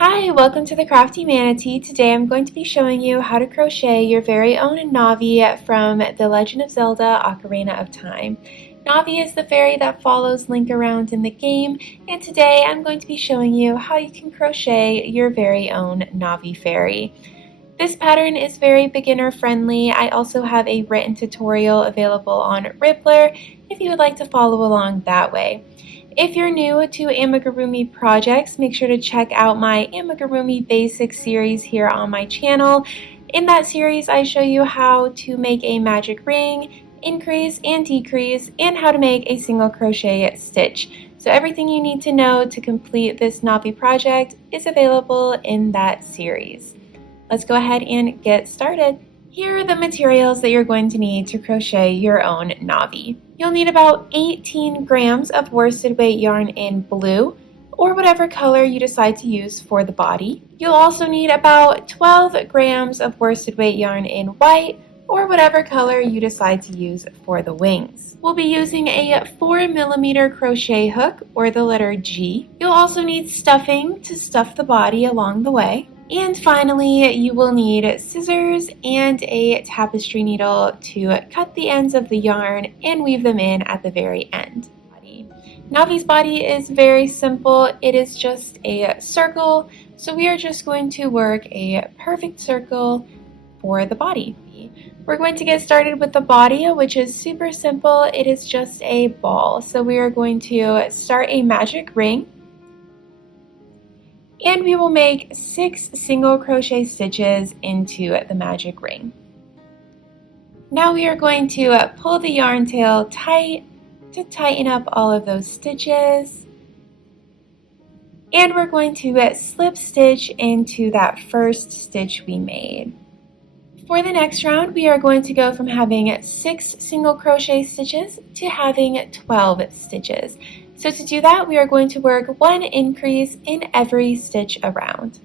Hi, welcome to the CrafteeManatee. Today I'm going to be showing you how to crochet your very own Navi from The Legend of Zelda Ocarina of Time. Navi is the fairy that follows Link around in the game, and today I'm going to be showing you how you can crochet your very own Navi fairy. This pattern is very beginner friendly. I also have a written tutorial available on Ribblr if you would like to follow along that way. If you're new to Amigurumi projects, make sure to check out my Amigurumi Basic series here on my channel. In that series, I show you how to make a magic ring, increase and decrease, and how to make a single crochet stitch. So everything you need to know to complete this Navi project is available in that series. Let's go ahead and get started. Here are the materials that you're going to need to crochet your own Navi. You'll need about 18 grams of worsted weight yarn in blue, or whatever color you decide to use for the body. You'll also need about 12 grams of worsted weight yarn in white, or whatever color you decide to use for the wings. We'll be using a 4mm crochet hook, or the letter G. You'll also need stuffing to stuff the body along the way. And finally, you will need scissors and a tapestry needle to cut the ends of the yarn and weave them in at the very end. Navi's body is very simple. It is just a circle, so we are just going to work a perfect circle for the body. We're going to get started with the body, which is super simple. It is just a ball. So we are going to start a magic ring, and we will make 6 single crochet stitches into the magic ring. Now we are going to pull the yarn tail tight to tighten up all of those stitches, and we're going to slip stitch into that first stitch we made. For the next round, we are going to go from having 6 single crochet stitches to having 12 stitches. So to do that, we are going to work 1 increase in every stitch around.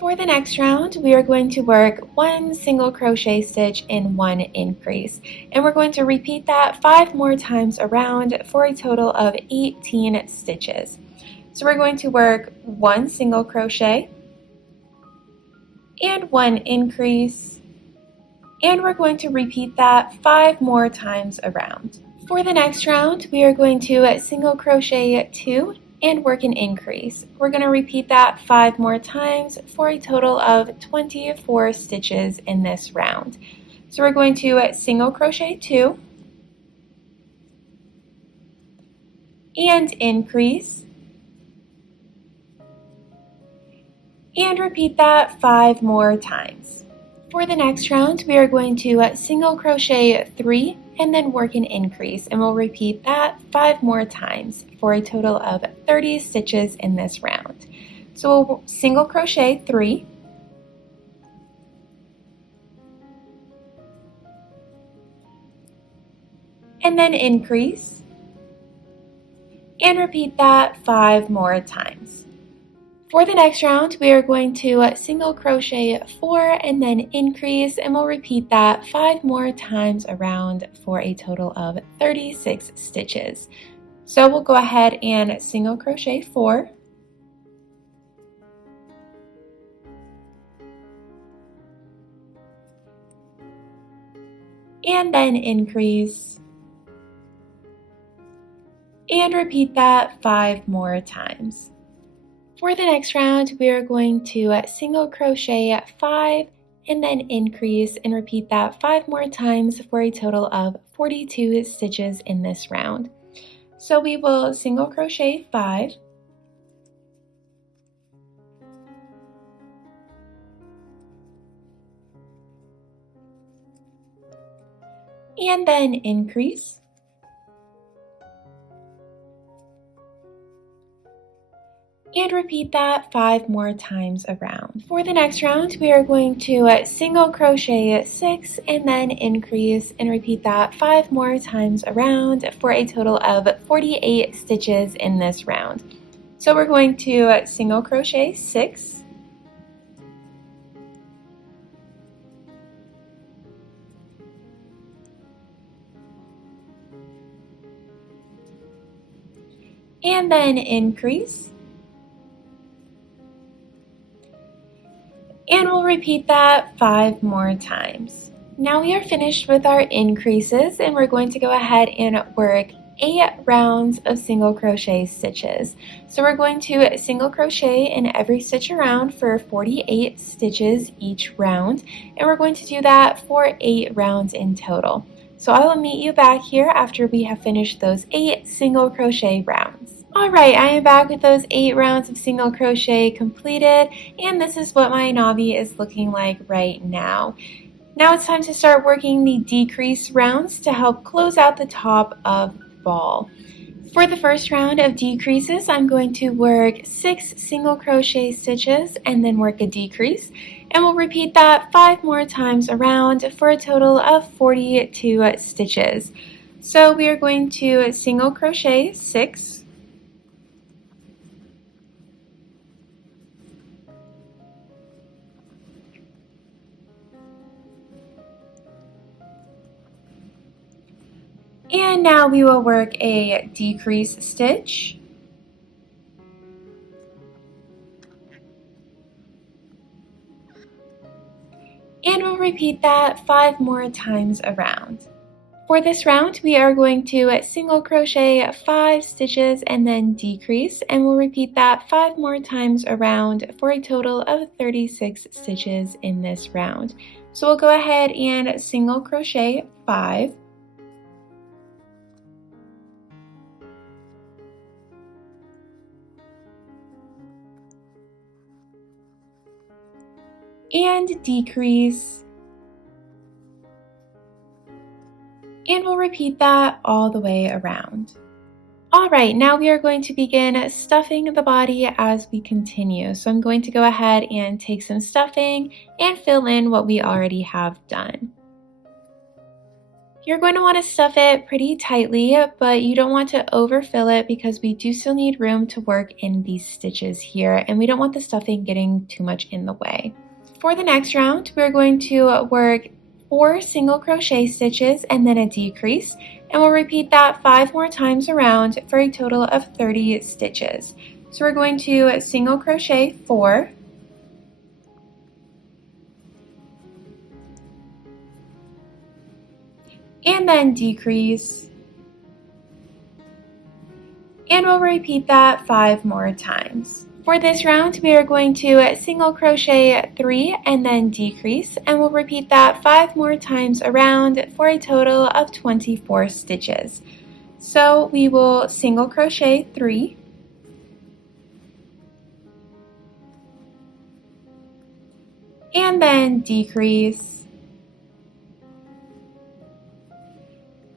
For the next round, we are going to work 1 single crochet stitch in 1 increase. And we're going to repeat that 5 more times around for a total of 18 stitches. So we're going to work 1 single crochet and 1 increase. And we're going to repeat that 5 more times around. For the next round, we are going to single crochet 2 and work an increase. We're going to repeat that 5 more times for a total of 24 stitches in this round. So we're going to single crochet 2 and increase, and repeat that 5 more times. For the next round, we are going to single crochet 3 and then work an increase, and we'll repeat that 5 more times for a total of 30 stitches in this round. So we'll single crochet 3 and then increase, and repeat that 5 more times. For the next round, we are going to single crochet 4 and then increase, and we'll repeat that 5 more times around for a total of 36 stitches. So we'll go ahead and single crochet 4, and then increase, and repeat that 5 more times. For the next round, we are going to single crochet 5 and then increase and repeat that 5 more times for a total of 42 stitches in this round. So we will single crochet 5 and then increase, and repeat that 5 more times around. For the next round, we are going to single crochet 6 and then increase and repeat that 5 more times around for a total of 48 stitches in this round. So we're going to single crochet 6, and then increase, And we'll repeat that 5 more times. Now we are finished with our increases, and we're going to go ahead and work 8 rounds of single crochet stitches. So we're going to single crochet in every stitch around for 48 stitches each round, and we're going to do that for 8 rounds in total. So I will meet you back here after we have finished those 8 single crochet rounds. Alright, I am back with those 8 rounds of single crochet completed, and this is what my Navi is looking like right now. Now it's time to start working the decrease rounds to help close out the top of the ball. For the first round of decreases, I'm going to work 6 single crochet stitches and then work a decrease, and we'll repeat that 5 more times around for a total of 42 stitches. So we are going to single crochet 6, and now we will work a decrease stitch, and we'll repeat that 5 more times around. For this round, we are going to single crochet 5 stitches and then decrease, and we'll repeat that 5 more times around for a total of 36 stitches in this round. So we'll go ahead and single crochet 5, and decrease, and we'll repeat that all the way around. Alright, now we are going to begin stuffing the body as we continue. So I'm going to go ahead and take some stuffing and fill in what we already have done. You're going to want to stuff it pretty tightly, but you don't want to overfill it because we do still need room to work in these stitches here, and we don't want the stuffing getting too much in the way. For the next round, we're going to work 4 single crochet stitches and then a decrease, and we'll repeat that 5 more times around for a total of 30 stitches. So we're going to single crochet 4, and then decrease, and we'll repeat that 5 more times. For this round, we are going to single crochet 3 and then decrease, and we'll repeat that 5 more times around for a total of 24 stitches. So we will single crochet 3, and then decrease,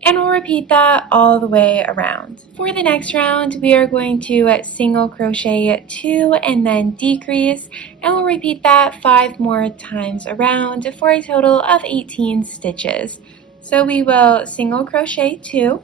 and we'll repeat that all the way around. For the next round, we are going to single crochet 2 and then decrease, and we'll repeat that 5 more times around for a total of 18 stitches. So we will single crochet 2,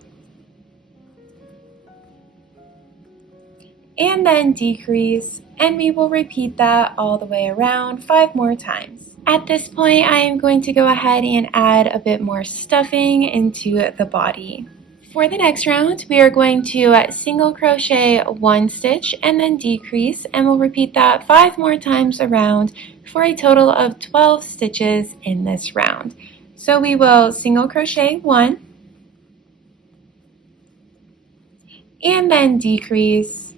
and then decrease, and we will repeat that all the way around 5 more times. At this point, I am going to go ahead and add a bit more stuffing into the body. For the next round, we are going to single crochet 1 stitch and then decrease, and we'll repeat that 5 more times around for a total of 12 stitches in this round. So we will single crochet 1, and then decrease,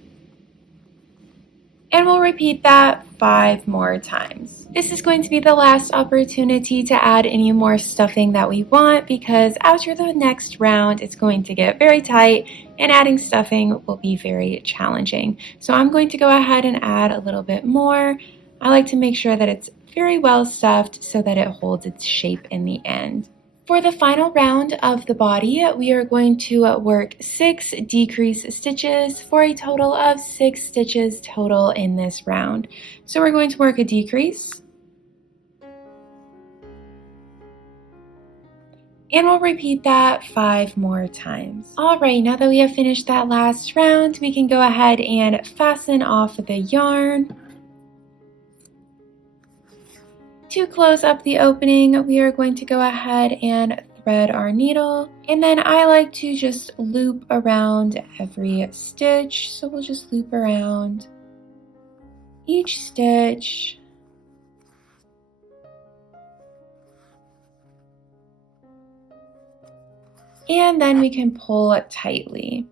and we'll repeat that 5 more times. This is going to be the last opportunity to add any more stuffing that we want, because after the next round it's going to get very tight and adding stuffing will be very challenging. So I'm going to go ahead and add a little bit more. I like to make sure that it's very well stuffed so that it holds its shape in the end. For the final round of the body, we are going to work 6 decrease stitches for a total of 6 stitches total in this round. So we're going to work a decrease, and we'll repeat that 5 more times. Alright, now that we have finished that last round, we can go ahead and fasten off the yarn. To close up the opening, we are going to go ahead and thread our needle, and then I like to just loop around every stitch. So we'll just loop around each stitch, and then we can pull it tightly.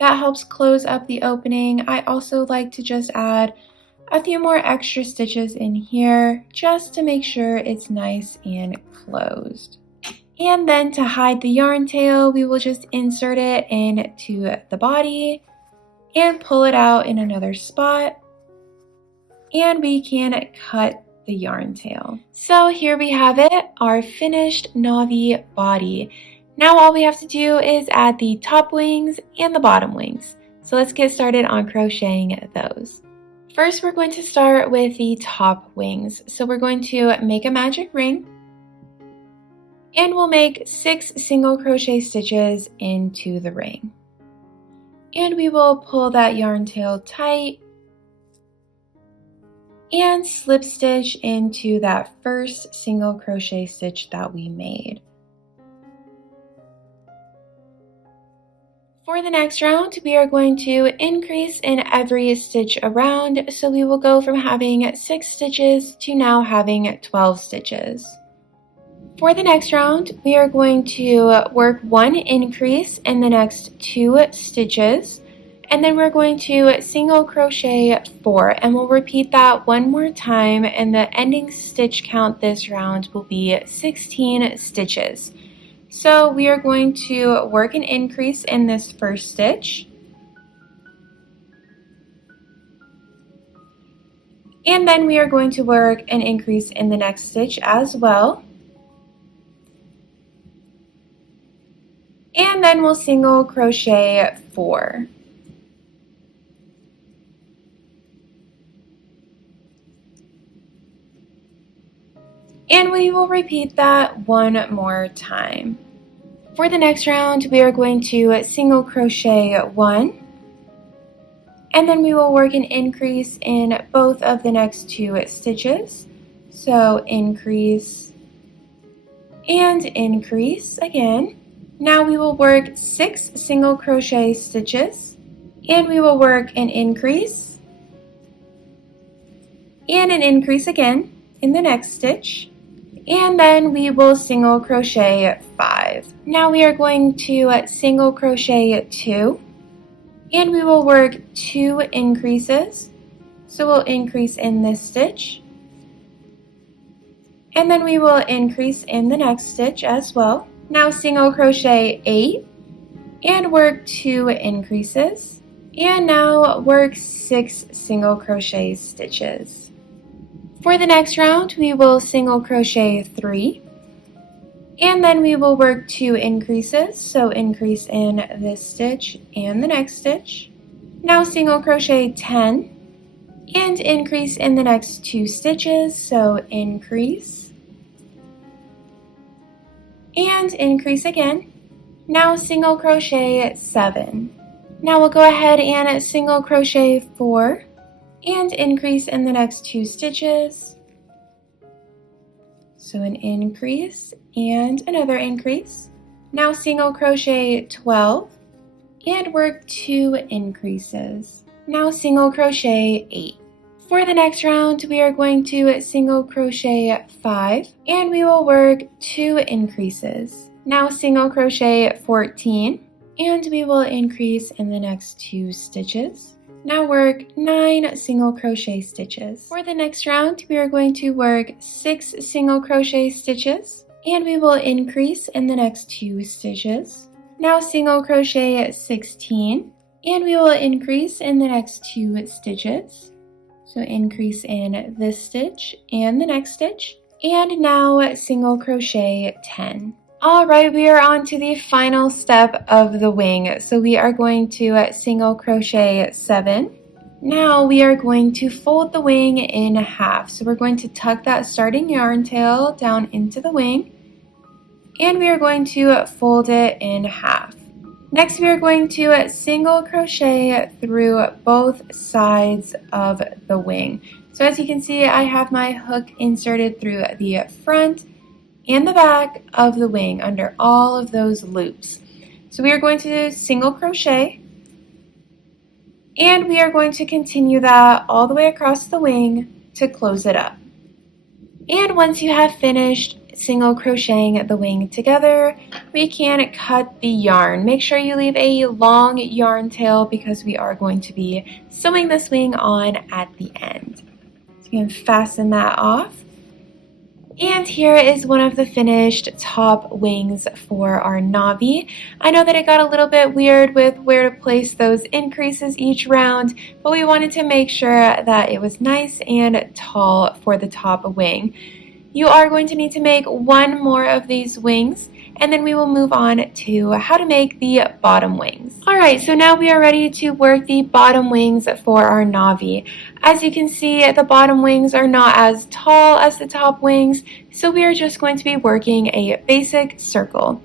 That helps close up the opening. I also like to just add a few more extra stitches in here just to make sure it's nice and closed. And then to hide the yarn tail, we will just insert it into the body and pull it out in another spot. And we can cut the yarn tail. So here we have it, our finished Navi body. Now all we have to do is add the top wings and the bottom wings. So let's get started on crocheting those. First, we're going to start with the top wings. So we're going to make a magic ring, and we'll make 6 single crochet stitches into the ring. And we will pull that yarn tail tight and slip stitch into that first single crochet stitch that we made. For the next round, we are going to increase in every stitch around, so we will go from having 6 stitches to now having 12 stitches. For the next round, we are going to work 1 increase in the next 2 stitches, and then we're going to single crochet 4, and we'll repeat that one more time, and the ending stitch count this round will be 16 stitches. So we are going to work an increase in this first stitch, and then we are going to work an increase in the next stitch as well, and then we'll single crochet 4. And we will repeat that one more time. For the next round, we are going to single crochet 1, and then we will work an increase in both of the next 2 stitches. So increase and increase again. Now we will work 6 single crochet stitches, and we will work an increase and an increase again in the next stitch. And then we will single crochet 5. Now we are going to single crochet 2, and we will work 2 increases. So we'll increase in this stitch, and then we will increase in the next stitch as well. Now single crochet 8 and work 2 increases, and now work 6 single crochet stitches. For the next round, we will single crochet 3, and then we will work 2 increases, so increase in this stitch and the next stitch. Now single crochet 10 and increase in the next 2 stitches, so increase and increase again. Now single crochet 7. Now we'll go ahead and single crochet 4 and increase in the next 2 stitches. So an increase and another increase. Now single crochet 12 and work 2 increases. Now single crochet 8. For the next round, we are going to single crochet 5, and we will work 2 increases. Now single crochet 14, and we will increase in the next 2 stitches. Now work 9 single crochet stitches. For the next round, we are going to work 6 single crochet stitches, and we will increase in the next 2 stitches. Now single crochet 16, and we will increase in the next 2 stitches. So increase in this stitch and the next stitch, and now single crochet 10. Alright, we are on to the final step of the wing. So we are going to single crochet 7. Now we are going to fold the wing in half. So we're going to tuck that starting yarn tail down into the wing, and we are going to fold it in half. Next, we are going to single crochet through both sides of the wing. So as you can see, I have my hook inserted through the front and the back of the wing under all of those loops. So we are going to single crochet, and we are going to continue that all the way across the wing to close it up. And once you have finished single crocheting the wing together, we can cut the yarn. Make sure you leave a long yarn tail because we are going to be sewing this wing on at the end. So you can fasten that off. And here is one of the finished top wings for our Navi. I know that it got a little bit weird with where to place those increases each round, but we wanted to make sure that it was nice and tall for the top wing. You are going to need to make one more of these wings, and then we will move on to how to make the bottom wings. Alright, so now we are ready to work the bottom wings for our Navi. As you can see, the bottom wings are not as tall as the top wings, so we are just going to be working a basic circle.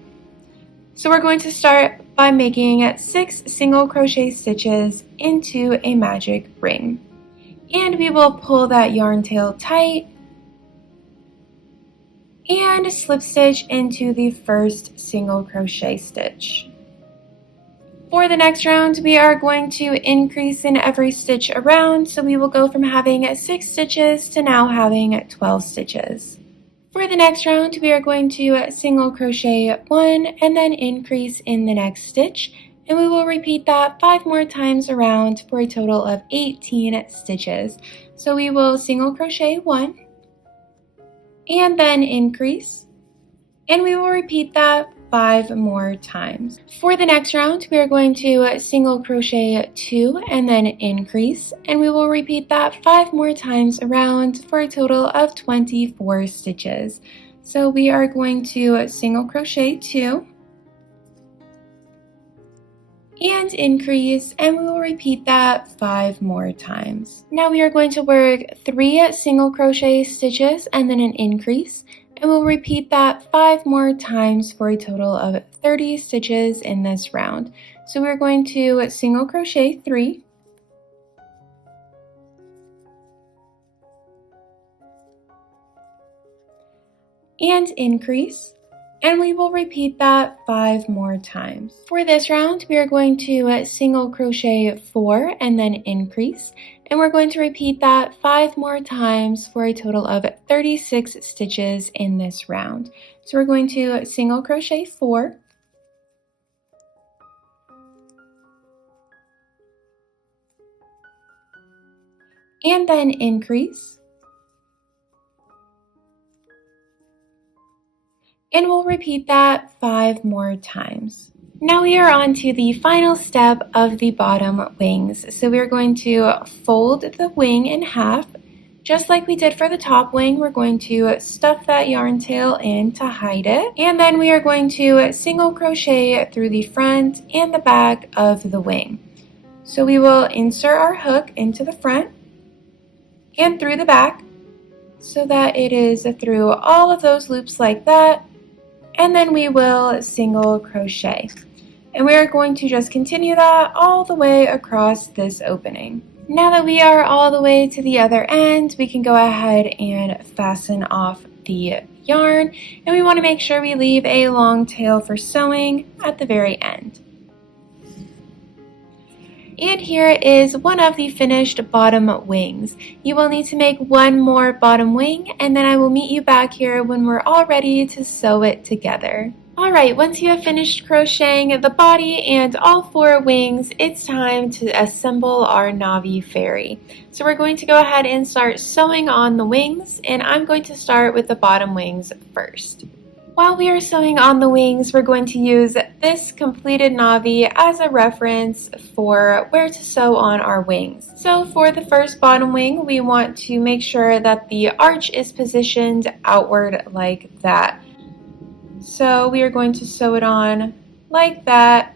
So we're going to start by making 6 single crochet stitches into a magic ring. And we will pull that yarn tail tight and slip stitch into the first single crochet stitch. For the next round, we are going to increase in every stitch around, so we will go from having 6 stitches to now having 12 stitches. For the next round, we are going to single crochet 1 and then increase in the next stitch, and we will repeat that 5 more times around for a total of 18 stitches. So we will single crochet 1 and then increase, and we will repeat that 5 more times. For the next round, we are going to single crochet 2 and then increase, and we will repeat that 5 more times around for a total of 24 stitches. So we are going to single crochet 2 and increase, and we will repeat that 5 more times. Now we are going to work 3 single crochet stitches and then an increase, and we'll repeat that 5 more times for a total of 30 stitches in this round. So we're going to single crochet 3 and increase, and we will repeat that 5 more times. For this round, we are going to single crochet 4 and then increase, and we're going to repeat that 5 more times for a total of 36 stitches in this round. So we're going to single crochet 4 and then increase, and we'll repeat that 5 more times. Now we are on to the final step of the bottom wings. So we're going to fold the wing in half. Just like we did for the top wing, we're going to stuff that yarn tail in to hide it. And then we are going to single crochet through the front and the back of the wing. So we will insert our hook into the front and through the back so that it is through all of those loops like that. And then we will single crochet. And we are going to just continue that all the way across this opening. Now that we are all the way to the other end, we can go ahead and fasten off the yarn. And we want to make sure we leave a long tail for sewing at the very end. And here is one of the finished bottom wings. You will need to make one more bottom wing, and then I will meet you back here when we're all ready to sew it together. Alright, once you have finished crocheting the body and all 4 wings, it's time to assemble our Navi fairy. So we're going to go ahead and start sewing on the wings, and I'm going to start with the bottom wings first. While we are sewing on the wings, we're going to use this completed Navi as a reference for where to sew on our wings. So for the first bottom wing, we want to make sure that the arch is positioned outward like that. So we are going to sew it on like that,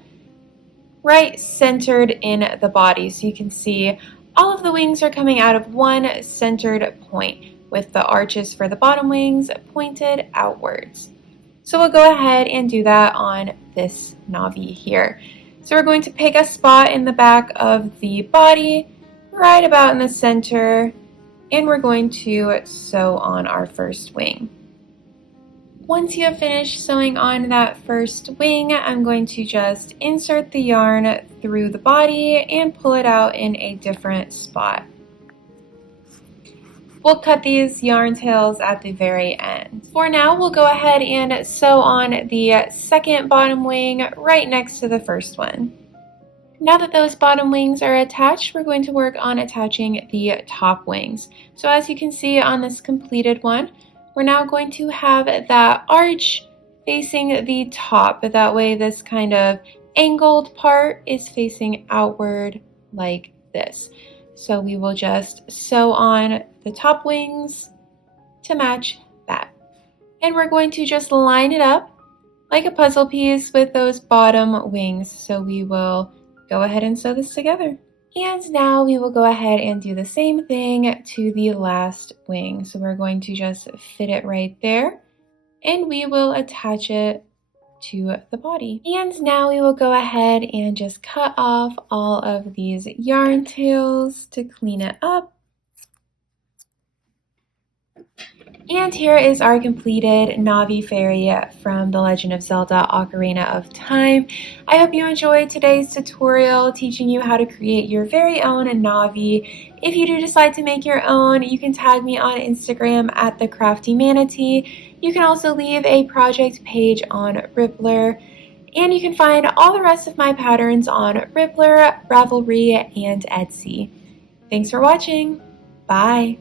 right centered in the body. So you can see all of the wings are coming out of one centered point, with the arches for the bottom wings pointed outwards. So we'll go ahead and do that on this Navi here. So we're going to pick a spot in the back of the body, right about in the center, and we're going to sew on our first wing. Once you have finished sewing on that first wing, I'm going to just insert the yarn through the body and pull it out in a different spot. We'll cut these yarn tails at the very end. For now, we'll go ahead and sew on the second bottom wing right next to the first one. Now that those bottom wings are attached, we're going to work on attaching the top wings. So as you can see on this completed one, we're now going to have that arch facing the top. That way this kind of angled part is facing outward like this. So we will just sew on the top wings to match that. And we're going to just line it up like a puzzle piece with those bottom wings. So we will go ahead and sew this together. And now we will go ahead and do the same thing to the last wing. So we're going to just fit it right there, and we will attach it to the body. And now we will go ahead and just cut off all of these yarn tails to clean it up. And here is our completed Navi fairy from The Legend of Zelda Ocarina of Time. I hope you enjoyed today's tutorial teaching you how to create your very own Navi. If you do decide to make your own, you can tag me on Instagram at the CrafteeManatee. You can also leave a project page on Ribblr. And you can find all the rest of my patterns on Ribblr, Ravelry, and Etsy. Thanks for watching. Bye.